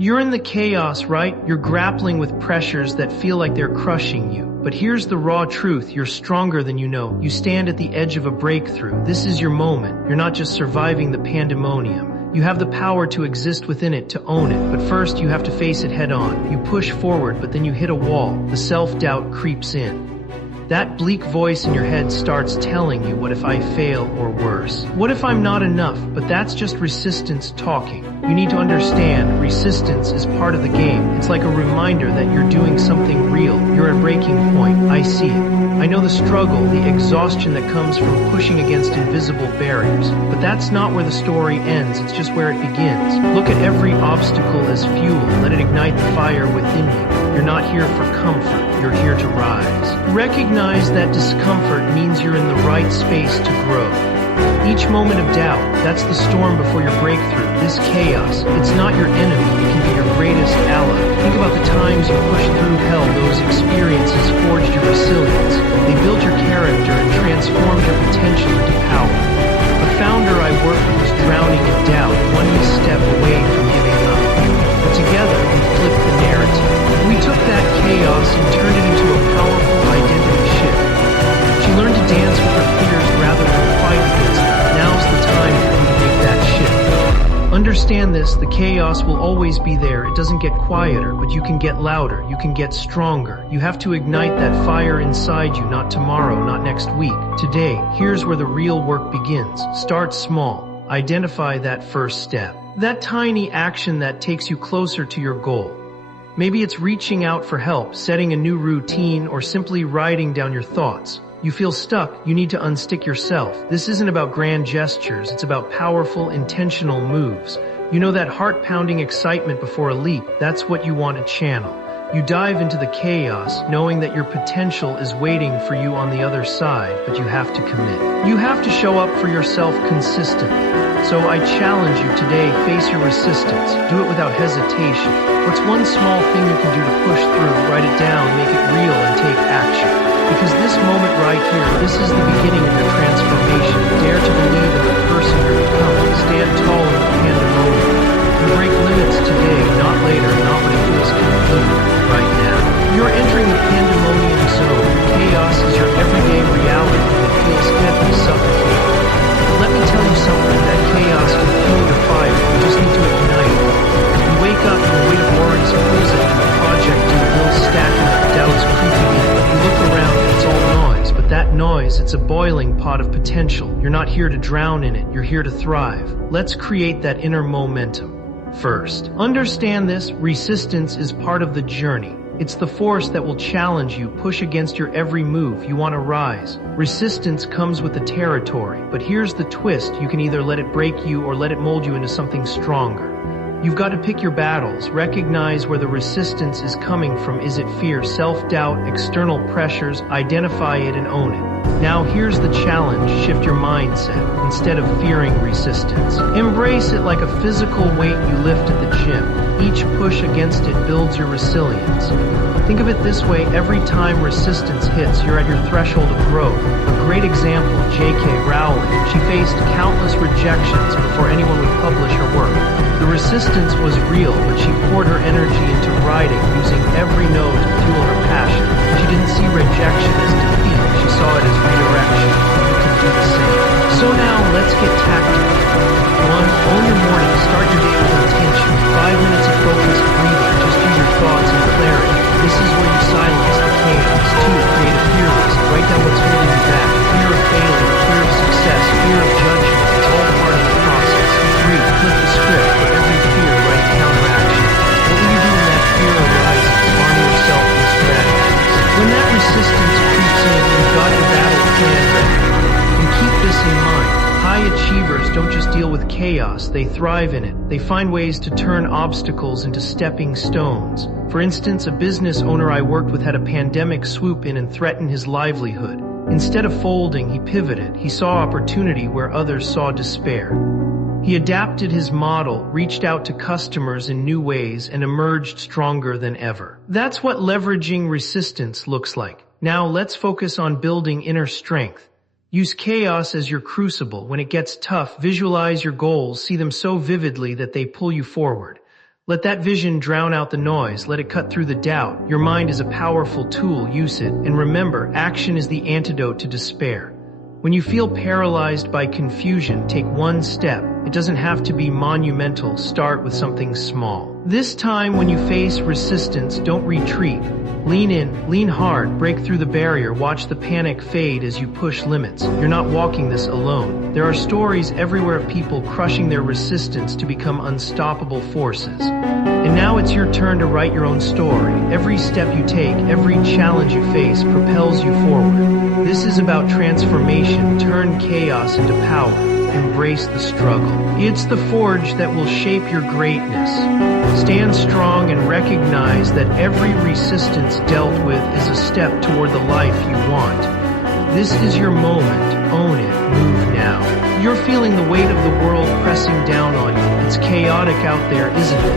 You're in the chaos, right? You're grappling with pressures that feel like they're crushing you. But here's the raw truth. You're stronger than you know. You stand at the edge of a breakthrough. This is your moment. You're not just surviving the pandemonium. You have the power to exist within it, to own it. But first, you have to face it head on. You push forward, but then you hit a wall. The self-doubt creeps in. That bleak voice in your head starts telling you, what if I fail, or worse? What if I'm not enough? But that's just resistance talking. You need to understand, resistance is part of the game. It's like a reminder that you're doing something real. You're at breaking point. I see it. I know the struggle, the exhaustion that comes from pushing against invisible barriers. But that's not where the story ends, it's just where it begins. Look at every obstacle as fuel. Let it ignite the fire within you. You're not here for comfort, you're here to rise. Recognize that discomfort means you're in the right space to grow. Each moment of doubt, that's the storm before your breakthrough. This chaos, it's not your enemy, it can be your greatest ally. Think about the times you pushed through hell. Those experiences forged your resilience. They built your character and transformed your potential into power. A founder I worked with was drowning in doubt, one misstep away from giving up. But together, we flipped the narrative. We took that chaos and turned it into a powerful identity shift. She learned to dance with her fears rather than fight against them. Now's the time for you to make that shift. Understand this, the chaos will always be there. It doesn't get quieter, but you can get louder, you can get stronger. You have to ignite that fire inside you, not tomorrow, not next week. Today, here's where the real work begins. Start small. Identify that first step. That tiny action that takes you closer to your goal. Maybe it's reaching out for help, setting a new routine, or simply writing down your thoughts. You feel stuck, you need to unstick yourself. This isn't about grand gestures, it's about powerful, intentional moves. You know that heart-pounding excitement before a leap, that's what you want to channel. You dive into the chaos, knowing that your potential is waiting for you on the other side, but you have to commit. You have to show up for yourself consistently. So I challenge you today, face your resistance. Do it without hesitation. What's one small thing you can do to push through? Write it down, make it real, and take action. Because this moment right here, this is the beginning of your transformation. Dare to believe in the person you're becoming. Stand tall in the pandemonium. You break limits today, not later, not when it feels complete, right now. You're entering the Pandemonium Zone. Chaos is your everyday reality and it feels heavy, suffocating. But let me tell you something, that chaos can fuel your fire. You just need to ignite it. You wake up and the weight of worries pulls at you. The project and the bills stacking up, doubts creeping in. You look around and it's all noise, but that noise, it's a boiling pot of potential. You're not here to drown in it, you're here to thrive. Let's create that inner momentum. First, understand this, resistance is part of the journey. It's the force that will challenge you, push against your every move. You want to rise. Resistance comes with the territory, but here's the twist. You can either let it break you or let it mold you into something stronger. You've got to pick your battles. Recognize where the resistance is coming from. Is it fear, self-doubt, external pressures? Identify it and own it. Now here's the challenge. Shift your mindset. Instead of fearing resistance, embrace it like a physical weight you lift at the gym. Each push against it builds your resilience. Think of it this way, every time resistance hits, you're at your threshold of growth. A great example, J.K. Rowling. She faced countless rejections before anyone would publish her work. The resistance was real, but she poured her energy into writing, using every no to fuel her passion. She didn't see rejection as defeat, she saw it as redirection. You can do the same. So now, let's get tactical. 1. Own your morning. Start your day with intention. 5 minutes of focused breathing. Just use your thoughts and clarity. This is where you silence the chaos. 2. Create a fear list. Write down what's holding you back. Fear of failure, fear of success, fear of judgment. It's all part of the process. 3. Flip the script. For every fear, write a counteraction. What will you do when that fear arises? Arm yourself with strategies. When that resistance creeps in, you've got your battle plan ready. And keep this in mind. High achievers don't just deal with chaos, they thrive in it. They find ways to turn obstacles into stepping stones. For instance, a business owner I worked with had a pandemic swoop in and threaten his livelihood. Instead of folding, he pivoted. He saw opportunity where others saw despair. He adapted his model, reached out to customers in new ways, and emerged stronger than ever. That's what leveraging resistance looks like. Now let's focus on building inner strength. Use chaos as your crucible. When it gets tough, visualize your goals, see them so vividly that they pull you forward. Let that vision drown out the noise. Let it cut through the doubt. Your mind is a powerful tool. Use it. And remember, action is the antidote to despair. When you feel paralyzed by confusion, take one step. It doesn't have to be monumental. Start with something small. This time, when you face resistance, don't retreat. Lean in, lean hard, break through the barrier, watch the panic fade as you push limits. You're not walking this alone. There are stories everywhere of people crushing their resistance to become unstoppable forces. And now it's your turn to write your own story. Every step you take, every challenge you face propels you forward. This is about transformation. Turn chaos into power. Embrace the struggle. It's the forge that will shape your greatness. Stand strong and recognize that every resistance dealt with is a step toward the life you want. This is your moment. Own it. Move now. You're feeling the weight of the world pressing down on you. It's chaotic out there, isn't it?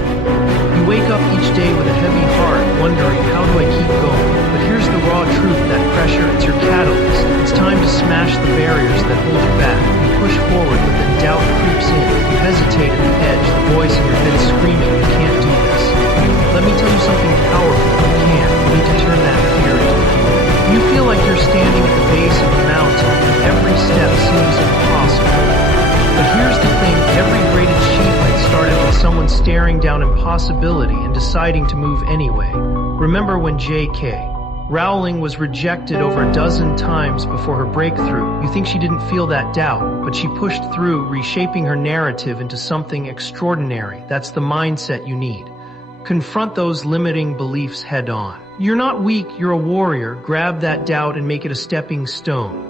You wake up each day with a heavy heart, wondering, how do I keep going? But here's the raw truth, that pressure, it's your catalyst. It's time to smash the barriers that hold you back. You push forward, but then doubt creeps in. You hesitate at the edge, the voice in your head is screaming, you can't do this. Let me tell you something powerful. You can. You need to turn that fear into a fuel. You feel like you're standing at the base of a mountain, and every step seems impossible. But here's the thing, every great achievement started with someone staring down impossibility and deciding to move anyway. Remember when J.K. Rowling was rejected over a dozen times before her breakthrough? You think she didn't feel that doubt, but she pushed through, reshaping her narrative into something extraordinary. That's the mindset you need. Confront those limiting beliefs head on. You're not weak, you're a warrior. Grab that doubt and make it a stepping stone.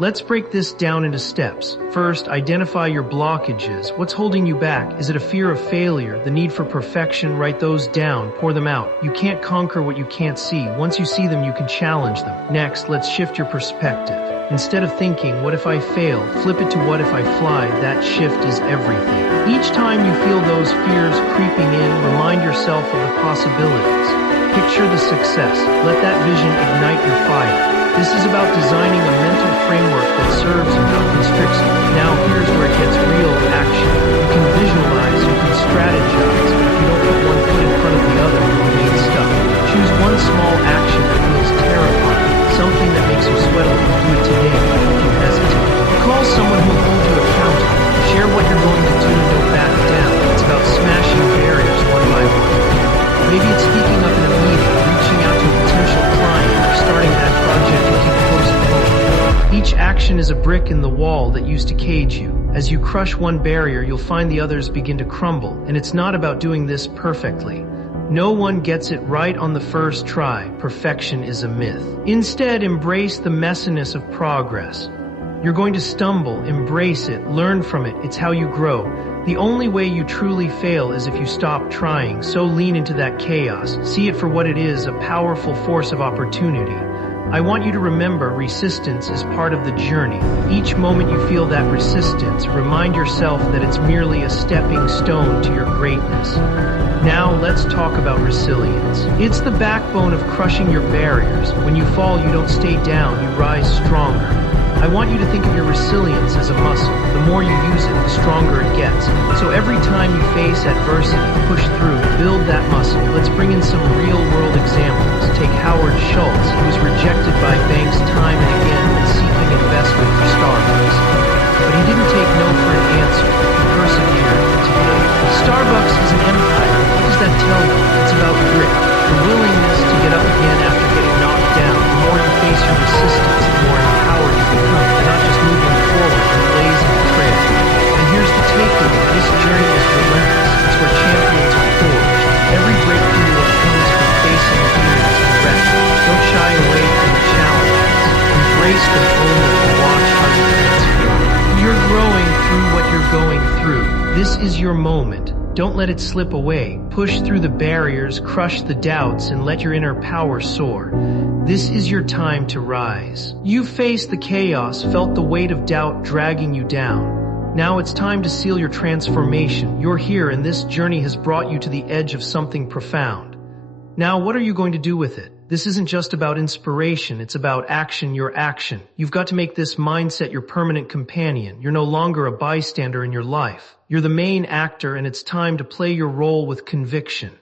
Let's break this down into steps. First, identify your blockages. What's holding you back? Is it a fear of failure, the need for perfection? Write those down, pour them out. You can't conquer what you can't see. Once you see them, you can challenge them. Next, let's shift your perspective. Instead of thinking, what if I fail? Flip it to what if I fly? That shift is everything. Each time you feel those fears creeping in, remind yourself of the possibilities. Picture the success. Let that vision ignite your fire. This is about designing a mental framework that serves you, not constricts you. Now here's where it gets real action. You can visualize, you can strategize, but if you don't put one foot in front of the other, you remain stuck. Choose one small action that feels terrifying, something that makes you sweat a little. Do it today, even if you hesitate. Call someone who will hold you accountable. Share what you're going to do and don't back down. It's about smashing barriers one by one. Maybe it's speaking up in a meeting, reaching out to a potential client, or starting that project you keep postponing. Each action is a brick in the wall that used to cage you. As you crush one barrier, you'll find the others begin to crumble, and it's not about doing this perfectly. No one gets it right on the first try. Perfection is a myth. Instead, embrace the messiness of progress. You're going to stumble, embrace it, learn from it. It's how you grow. The only way you truly fail is if you stop trying, so lean into that chaos. See it for what it is, a powerful force of opportunity. I want you to remember, resistance is part of the journey. Each moment you feel that resistance, remind yourself that it's merely a stepping stone to your greatness. Now let's talk about resilience. It's the backbone of crushing your barriers. When you fall, you don't stay down, you rise stronger. I want you to think of your resilience as a muscle. The more you use it, the stronger it gets. So every time you face adversity, push through, build that muscle. Let's bring in some real-world examples. Take Howard Schultz. He was rejected by banks time and again when seeking investment for Starbucks. But he didn't take no for an answer. He persevered. Today, Starbucks is an empire. What does that tell you? It's about grit. The willingness to get up again after getting knocked down. The more you face your resistance, the more empowered you become. You're not just moving forward, you're blazing a trail. And here's the takeaway. This journey is relentless. It's where champions are forged. Every breakthrough comes from facing fears and regret. Don't shy away from the challenges. Embrace them, own them, and watch how you transform. You're growing through what you're going through. This is your moment. Don't let it slip away. Push through the barriers, crush the doubts, and let your inner power soar. This is your time to rise. You faced the chaos, felt the weight of doubt dragging you down. Now it's time to seal your transformation. You're here, and this journey has brought you to the edge of something profound. Now, what are you going to do with it? This isn't just about inspiration, it's about action, your action. You've got to make this mindset your permanent companion. You're no longer a bystander in your life. You're the main actor, and it's time to play your role with conviction.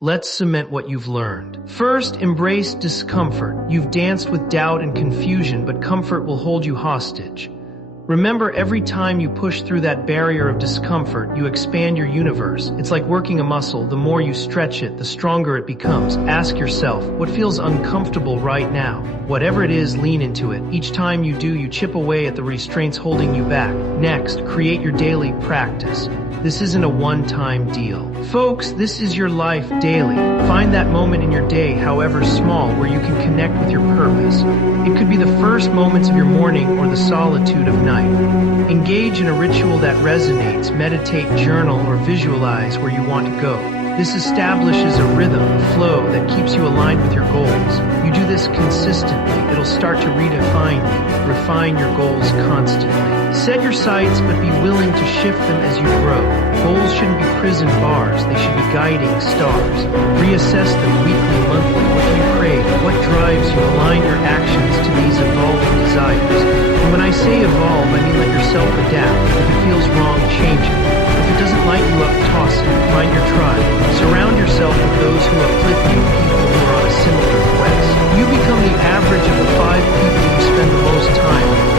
Let's cement what you've learned. First, embrace discomfort. You've danced with doubt and confusion, but comfort will hold you hostage. Remember, every time you push through that barrier of discomfort, you expand your universe. It's like working a muscle. The more you stretch it, the stronger it becomes. Ask yourself, what feels uncomfortable right now? Whatever it is, lean into it. Each time you do, you chip away at the restraints holding you back. Next, create your daily practice. This isn't a one-time deal. Folks, this is your life daily. Find that moment in your day, however small, where you can connect with your purpose. It could be the first moments of your morning or the solitude of night. Engage in a ritual that resonates, meditate, journal, or visualize where you want to go. This establishes a rhythm, a flow that keeps you aligned with your goals. You do this consistently, it'll start to redefine you, refine your goals constantly. Set your sights, but be willing to shift them as you grow. Goals shouldn't be prison bars, they should be guiding stars. Reassess them weekly, monthly. What do you crave? What drives you? Align your actions to these evolving desires. And when I say evolve, I mean let yourself adapt. If it feels wrong, change it. If it doesn't light you up, toss it. Find your tribe. Surround yourself with those who uplift you, people who are on a similar quest. You become the average of the 5 people you spend the most time with.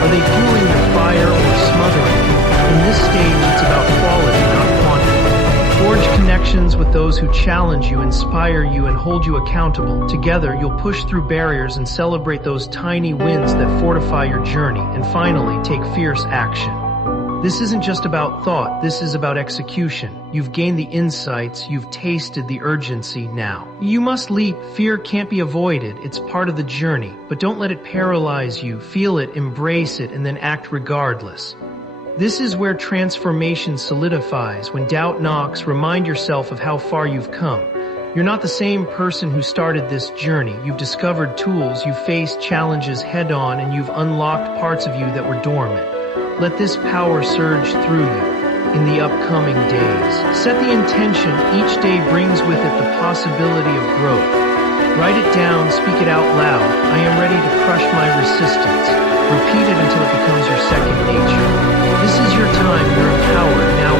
Are they fueling the fire or smothering it? In this stage, it's about quality, not quantity. Forge connections with those who challenge you, inspire you, and hold you accountable. Together, you'll push through barriers and celebrate those tiny wins that fortify your journey. And finally, take fierce action. This isn't just about thought, this is about execution. You've gained the insights, you've tasted the urgency now. You must leap. Fear can't be avoided, it's part of the journey. But don't let it paralyze you. Feel it, embrace it, and then act regardless. This is where transformation solidifies. When doubt knocks, remind yourself of how far you've come. You're not the same person who started this journey. You've discovered tools, you've faced challenges head-on, and you've unlocked parts of you that were dormant. Let this power surge through you in the upcoming days. Set the intention each day brings with it the possibility of growth. Write it down, speak it out loud. I am ready to crush my resistance. Repeat it until it becomes your second nature. This is your time, you're empowered. Now